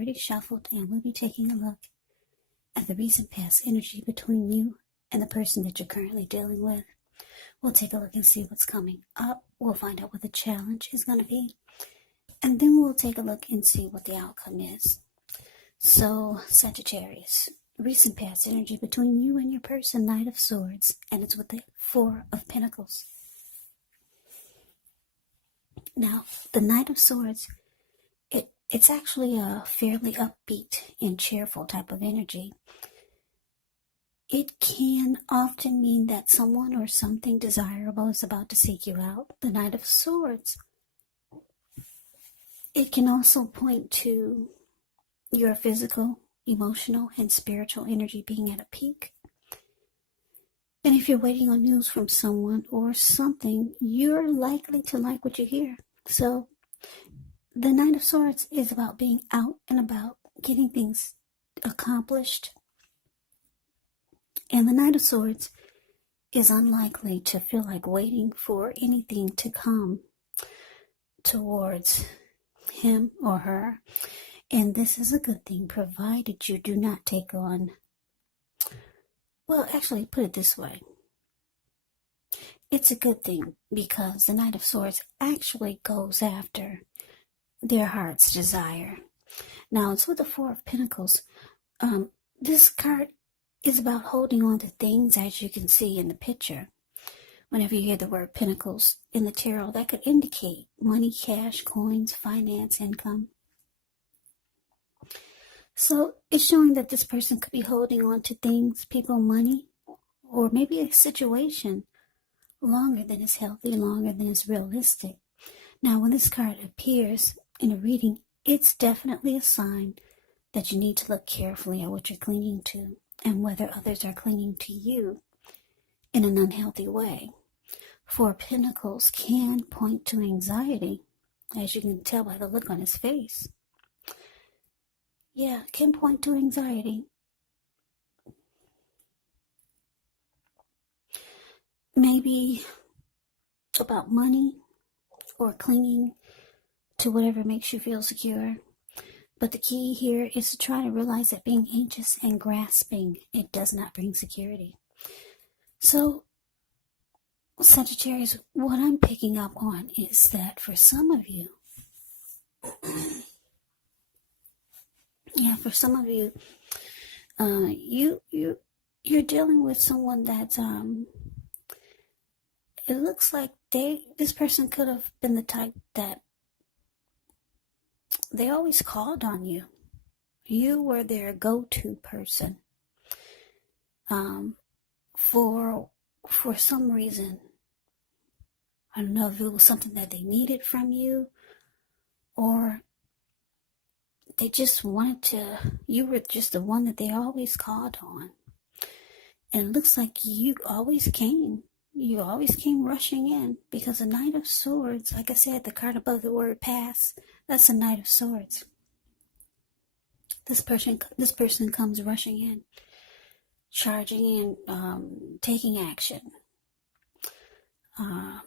already shuffled, and we'll be taking a look at the recent past energy between you and the person that you're currently dealing with. We'll take a look and see what's coming up. We'll find out what the challenge is going to be. And then we'll take a look and see what the outcome is. So, Sagittarius, recent past energy between you and your person, Knight of Swords, and it's with the Four of Pentacles. Now, the Knight of Swords, it's actually a fairly upbeat and cheerful type of energy. It can often mean that someone or something desirable is about to seek you out. The Knight of Swords. It can also point to your physical, emotional, and spiritual energy being at a peak. And if you're waiting on news from someone or something, you're likely to like what you hear. So, the Knight of Swords is about being out and about, getting things accomplished. And the Knight of Swords is unlikely to feel like waiting for anything to come towards him or her. And this is a good thing, provided you do not take on, well, actually, put it this way. It's a good thing because the Knight of Swords actually goes after their heart's desire. Now, it's with the Four of Pentacles. This card is about holding on to things, as you can see in the picture. Whenever you hear the word Pentacles in the tarot, that could indicate money, cash, coins, finance, income. So it's showing that this person could be holding on to things, people, money, or maybe a situation longer than is healthy, longer than is realistic. Now, when this card appears in a reading, it's definitely a sign that you need to look carefully at what you're clinging to and whether others are clinging to you in an unhealthy way. Four Pentacles can point to anxiety, as you can tell by the look on his face. Yeah, can point to anxiety. Maybe about money or clinging to whatever makes you feel secure. But the key here is to try to realize that being anxious and grasping, it does not bring security. So, Sagittarius, what I'm picking up on is that for some of you, you're dealing with someone that's it looks like this person could have been the type that they always called on you. You were their go-to person. For some reason. I don't know if it was something that they needed from you, or they just you were just the one that they always called on. And it looks like you always came rushing in, because the Knight of Swords, like I said, the card above the word pass, that's a Knight of Swords. This person comes rushing in, charging in, taking action.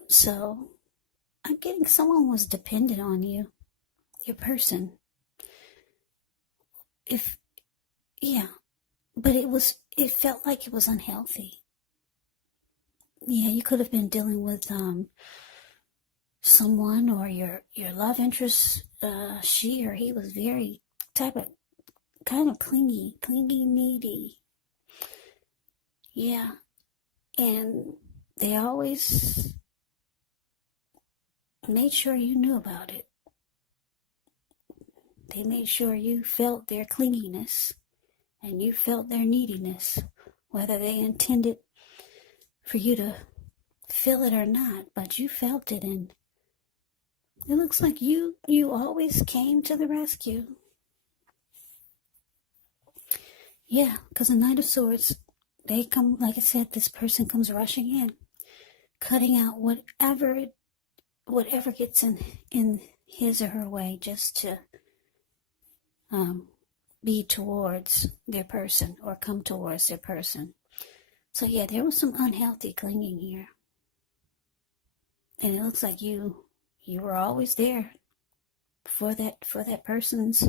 So I'm getting someone was dependent on you, your person. But it felt like it was unhealthy. Yeah, you could have been dealing with someone or your love interest. She or he was very kind of clingy, needy. Yeah, and they always made sure you knew about it. They made sure you felt their clinginess and you felt their neediness, whether they intended for you to feel it or not, but you felt it, and it looks like you always came to the rescue. Yeah, because the Knight of Swords, they come, like I said, this person comes rushing in, cutting out whatever gets in his or her way, just to be towards their person or come towards their person. So yeah, there was some unhealthy clinging here. And it looks like you were always there for that person's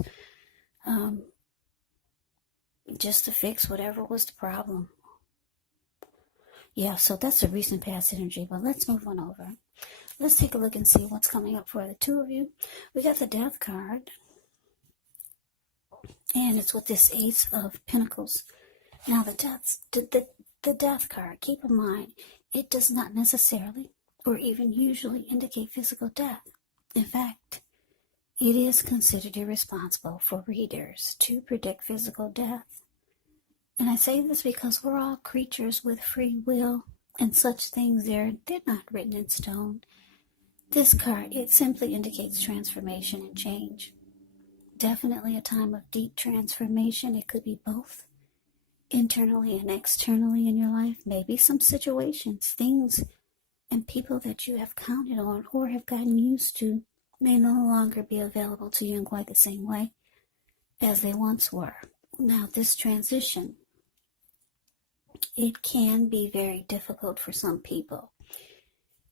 just to fix whatever was the problem. Yeah, so that's a recent past energy, but let's move on over. Let's take a look and see what's coming up for the two of you. We got the Death card, and it's with this Ace of Pentacles. Now, the Death card, keep in mind, it does not necessarily or even usually indicate physical death. In fact, it is considered irresponsible for readers to predict physical death. And I say this because we're all creatures with free will, and such things, they're not written in stone. This card, it simply indicates transformation and change. Definitely a time of deep transformation. It could be both internally and externally in your life. Maybe some situations, things, and people that you have counted on or have gotten used to may no longer be available to you in quite the same way as they once were. Now, this transition, it can be very difficult for some people,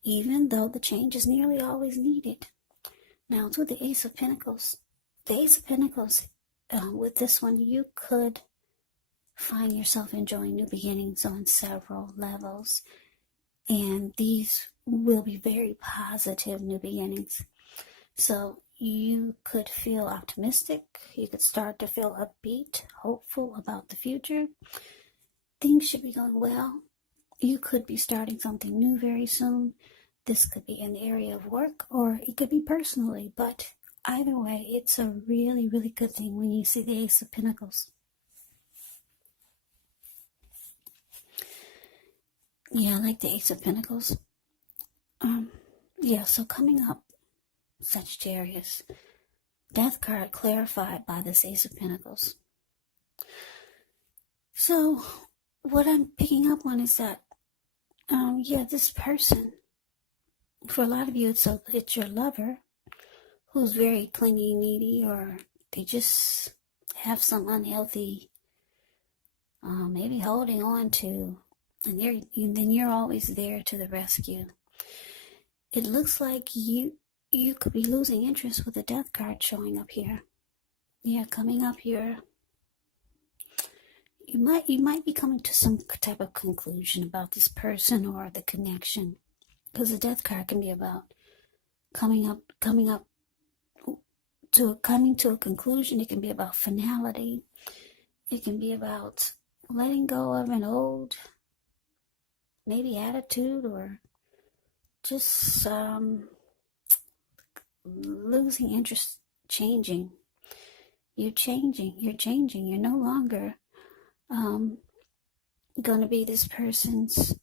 even though the change is nearly always needed. Now, with the Ace of Pentacles, with this one, you could find yourself enjoying new beginnings on several levels, and these will be very positive new beginnings. So you could feel optimistic, you could start to feel upbeat, hopeful about the future. Things should be going well. You could be starting something new very soon. This could be in the area of work, or it could be personally, but either way, it's a really, really good thing when you see the Ace of Pentacles. Yeah, I like the Ace of Pentacles. So coming up, Sagittarius, Death card clarified by this Ace of Pentacles. So what I'm picking up on is that, this person, for a lot of you, it's your lover who's very clingy, needy, or they just have some unhealthy, maybe holding on to, and then you're always there to the rescue. It looks like you could be losing interest with the Death card showing up here. Yeah, coming up here. You might be coming to some type of conclusion about this person or the connection, because the Death card can be about coming to a conclusion. It can be about finality. It can be about letting go of an old, maybe attitude, or just losing interest, changing. You're changing. You're no longer going to be this person's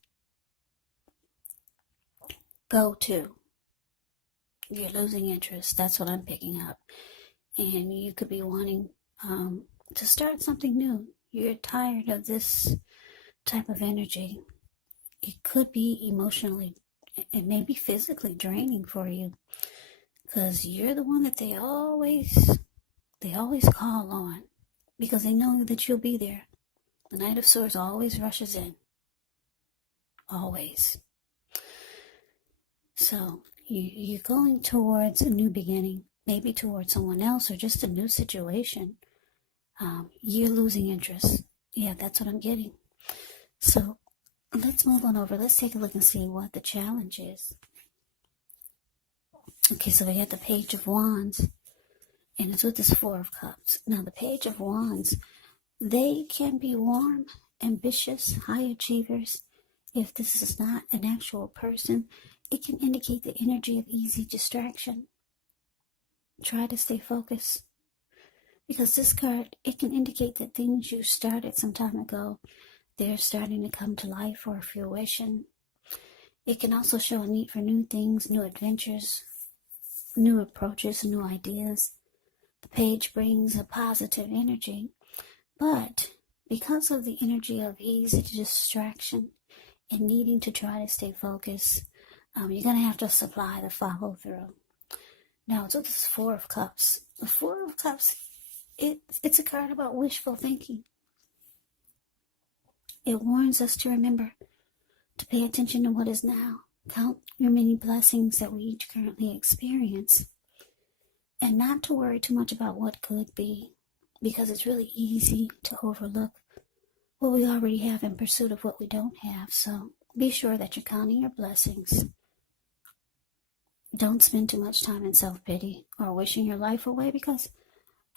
go-to. You're losing interest. That's what I'm picking up. And you could be wanting to start something new. You're tired of this type of energy. It could be emotionally, it may be physically draining for you, because you're the one that they always call on, because they know that you'll be there. The Knight of Swords always rushes in. Always. So you're going towards a new beginning, maybe towards someone else or just a new situation. You're losing interest. Yeah, that's what I'm getting. So let's move on over. Let's take a look and see what the challenge is. Okay, so we got the Page of Wands, and it's with this Four of Cups. Now, the Page of Wands, they can be warm, ambitious, high achievers. If this is not an actual person, it can indicate the energy of easy distraction. Try to stay focused, because this card, it can indicate that things you started some time ago, they're starting to come to life or fruition. It can also show a need for new things, new adventures, new approaches, new ideas. The page brings a positive energy, but because of the energy of easy distraction and needing to try to stay focused, you're going to have to supply the follow-through. Now, it's with this Four of Cups. The Four of Cups, it's a card about wishful thinking. It warns us to remember to pay attention to what is now. Count your many blessings that we each currently experience, and not to worry too much about what could be. because it's really easy to overlook what we already have in pursuit of what we don't have. So be sure that you're counting your blessings. Don't spend too much time in self-pity or wishing your life away, because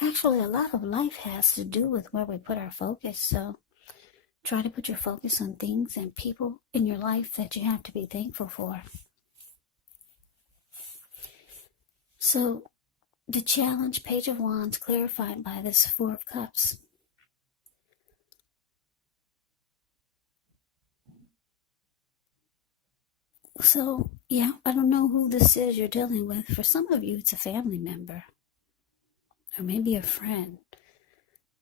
actually a lot of life has to do with where we put our focus. So try to put your focus on things and people in your life that you have to be thankful for. So the challenge, Page of Wands, clarified by this Four of Cups. So, yeah, I don't know who this is you're dealing with. For some of you, it's a family member or maybe a friend.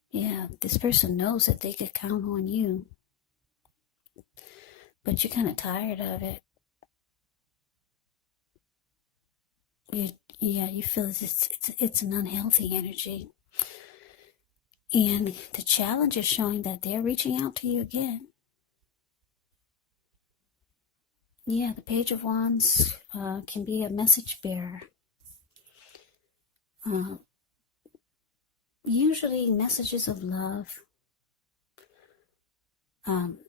Yeah, this person knows that they could count on you, but you're kind of tired of it. You feel it's an unhealthy energy. And the challenge is showing that they're reaching out to you again. Yeah, the Page of Wands can be a message bearer. Usually messages of love.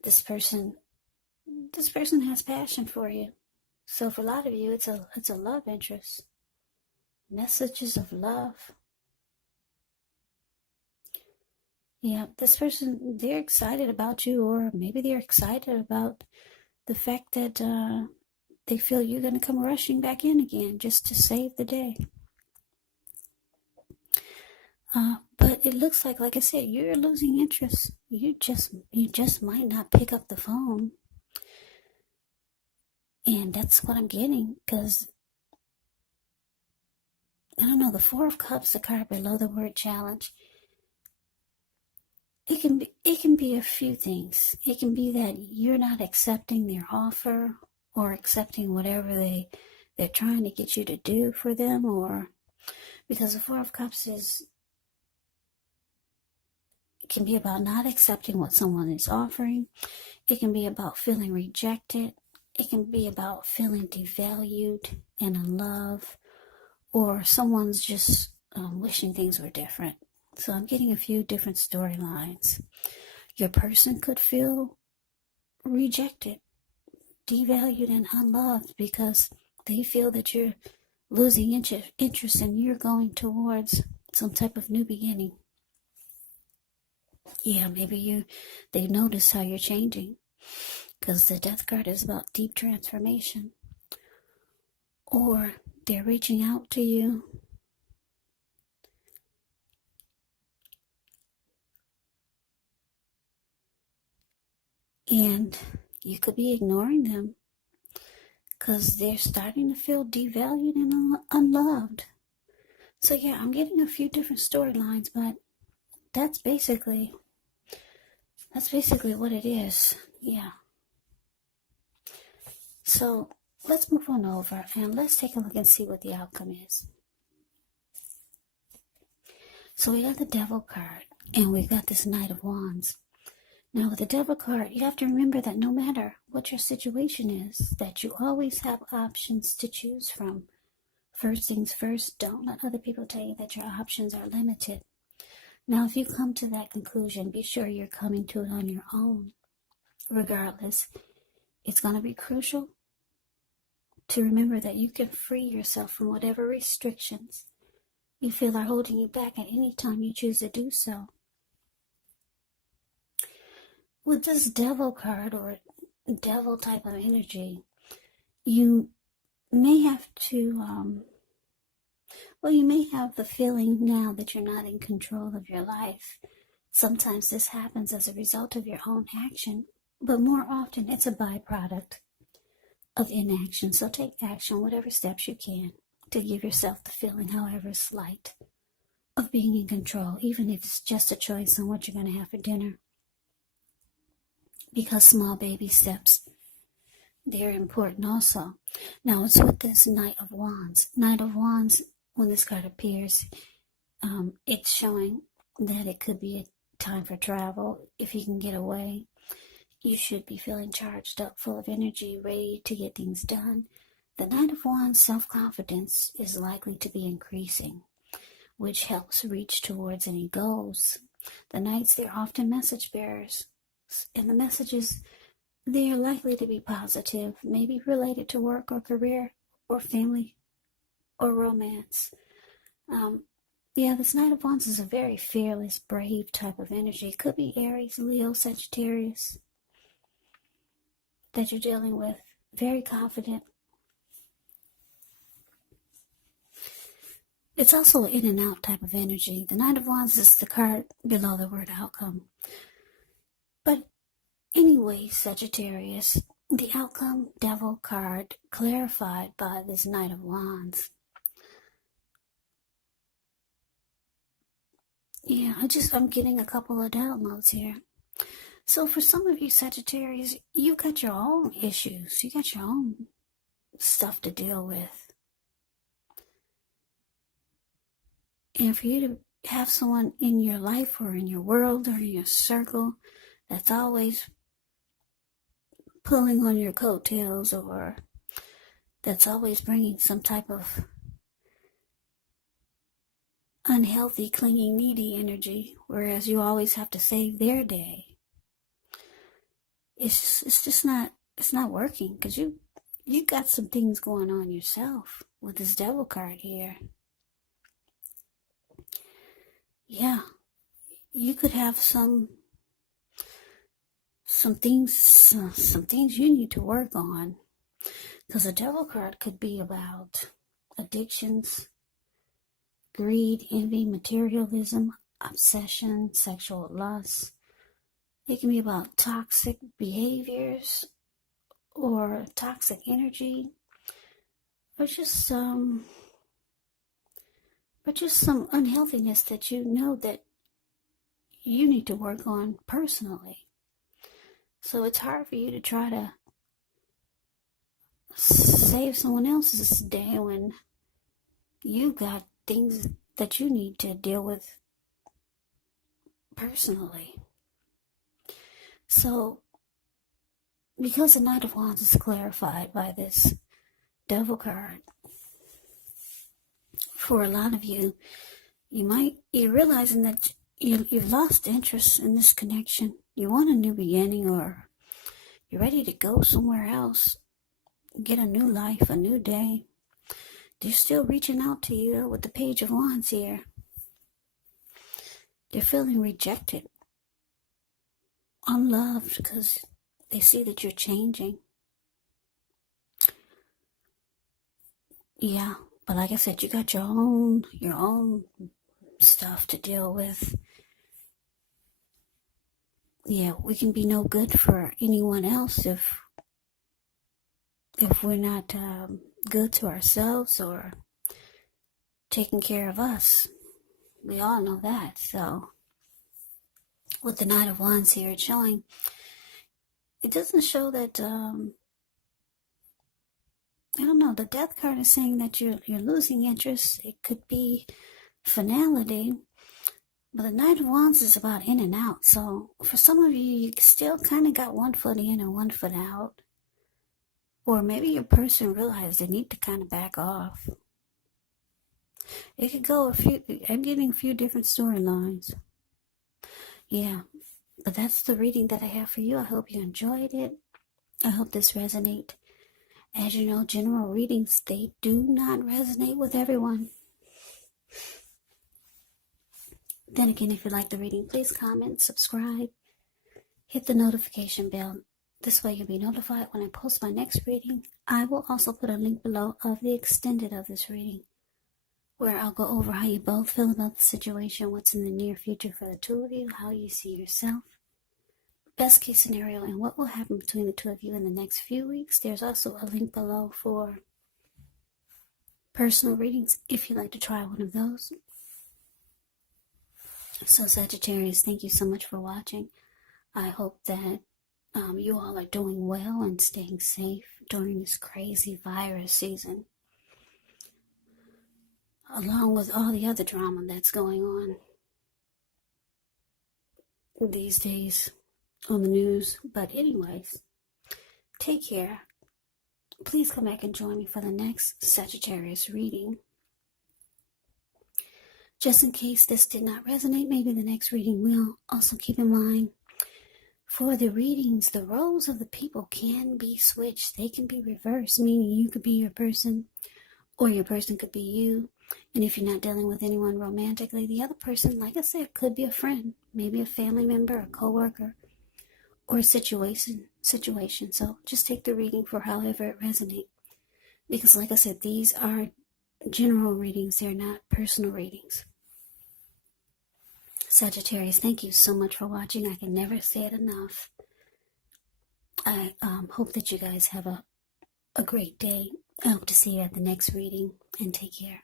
This person has passion for you. So for a lot of you, it's a love interest. Messages of love. Yeah, this person, they're excited about you, or maybe they're excited about the fact that they feel you're going to come rushing back in again just to save the day. But it looks like I said, you're losing interest. You just might not pick up the phone. And that's what I'm getting, because I don't know, the Four of Cups, the card below the word challenge. It can be a few things. It can be that you're not accepting their offer or accepting whatever they're trying to get you to do for them, or because the Four of Cups it can be about not accepting what someone is offering. It can be about feeling rejected. It can be about feeling devalued and unloved, or someone's just wishing things were different. So I'm getting a few different storylines. Your person could feel rejected, devalued, and unloved because they feel that you're losing interest and you're going towards some type of new beginning. Yeah, maybe they notice how you're changing, because the Death card is about deep transformation. Or they're reaching out to you and you could be ignoring them because they're starting to feel devalued and unloved. So yeah, I'm getting a few different storylines, but that's basically what it is. Yeah. So let's move on over and let's take a look and see what the outcome is. So we got the Devil card and we got this Knight of Wands. Now with the Devil card, you have to remember that no matter what your situation is, that you always have options to choose from. First things first, don't let other people tell you that your options are limited. Now, if you come to that conclusion, be sure you're coming to it on your own. Regardless, it's going to be crucial to remember that you can free yourself from whatever restrictions you feel are holding you back at any time you choose to do so. With this Devil card or Devil type of energy, you may have to, you may have the feeling now that you're not in control of your life. Sometimes this happens as a result of your own action, but more often it's a byproduct of inaction. So take action, whatever steps you can, to give yourself the feeling, however slight, of being in control, even if it's just a choice on what you're going to have for dinner. Because small baby steps, they're important also. Now it's with this Knight of Wands. Knight of Wands, when this card appears, it's showing that it could be a time for travel. If you can get away, you should be feeling charged up, full of energy, ready to get things done. The Knight of Wands' self-confidence is likely to be increasing. which helps reach towards any goals. The Knights, they're often message bearers, and the messages, they are likely to be positive, maybe related to work or career or family or romance. This Knight of Wands is a very fearless, brave type of energy. It could be Aries, Leo, Sagittarius that you're dealing with. Very confident. It's also an in and out type of energy. The Knight of Wands is the card below the word outcome. But anyway, Sagittarius, the outcome Devil card clarified by this Knight of Wands. Yeah, I'm getting a couple of downloads here. So for some of you Sagittarius, you've got your own issues. You got your own stuff to deal with. And for you to have someone in your life or in your world or in your circle that's always pulling on your coattails, or that's always bringing some type of unhealthy, clinging, needy energy, whereas you always have to save their day. It's just not working, because you got some things going on yourself with this Devil card here. Yeah, you could have some things you need to work on, because the Devil card could be about addictions, greed, envy, materialism, obsession, sexual lust. It can be about toxic behaviors or toxic energy, or just some unhealthiness that you know that you need to work on personally. So it's hard for you to try to save someone else's day when you got things that you need to deal with personally. So, because the Knight of Wands is clarified by this Devil card, for a lot of you, you're realizing that you've lost interest in this connection. You want a new beginning, or you're ready to go somewhere else, get a new life, a new day. They're still reaching out to you with the Page of Wands here. They're feeling rejected, unloved, because they see that you're changing. Yeah, but like I said, you got your own stuff to deal with. Yeah, we can be no good for anyone else if we're not good to ourselves or taking care of us. We all know that. So with the Knight of Wands here, it's showing, it doesn't show that, I don't know, the Death card is saying that you're losing interest. It could be finality. But the Knight of Wands is about in and out. So for some of you, you still kind of got one foot in and one foot out. Or maybe your person realized they need to kind of back off. It could go I'm getting a few different storylines. Yeah, but that's the reading that I have for you. I hope you enjoyed it. I hope this resonates. As you know, general readings, they do not resonate with everyone. Then again, if you like the reading, please comment, subscribe, hit the notification bell. This way you'll be notified when I post my next reading. I will also put a link below of the extended of this reading, where I'll go over how you both feel about the situation, what's in the near future for the two of you, how you see yourself, best case scenario, and what will happen between the two of you in the next few weeks. There's also a link below for personal readings if you'd like to try one of those. So Sagittarius, thank you so much for watching. I hope that you all are doing well and staying safe during this crazy virus season, along with all the other drama that's going on these days on the news. But anyways, take care. Please come back and join me for the next Sagittarius reading. Just in case this did not resonate, maybe the next reading will. Also keep in mind, for the readings, the roles of the people can be switched. They can be reversed, meaning you could be your person or your person could be you. And if you're not dealing with anyone romantically, the other person, like I said, could be a friend, maybe a family member, a coworker, or a situation. So just take the reading for however it resonates. Because like I said, these are general readings. They're not personal readings. Sagittarius, thank you so much for watching. I can never say it enough. I hope that you guys have a great day. I hope to see you at the next reading, and take care.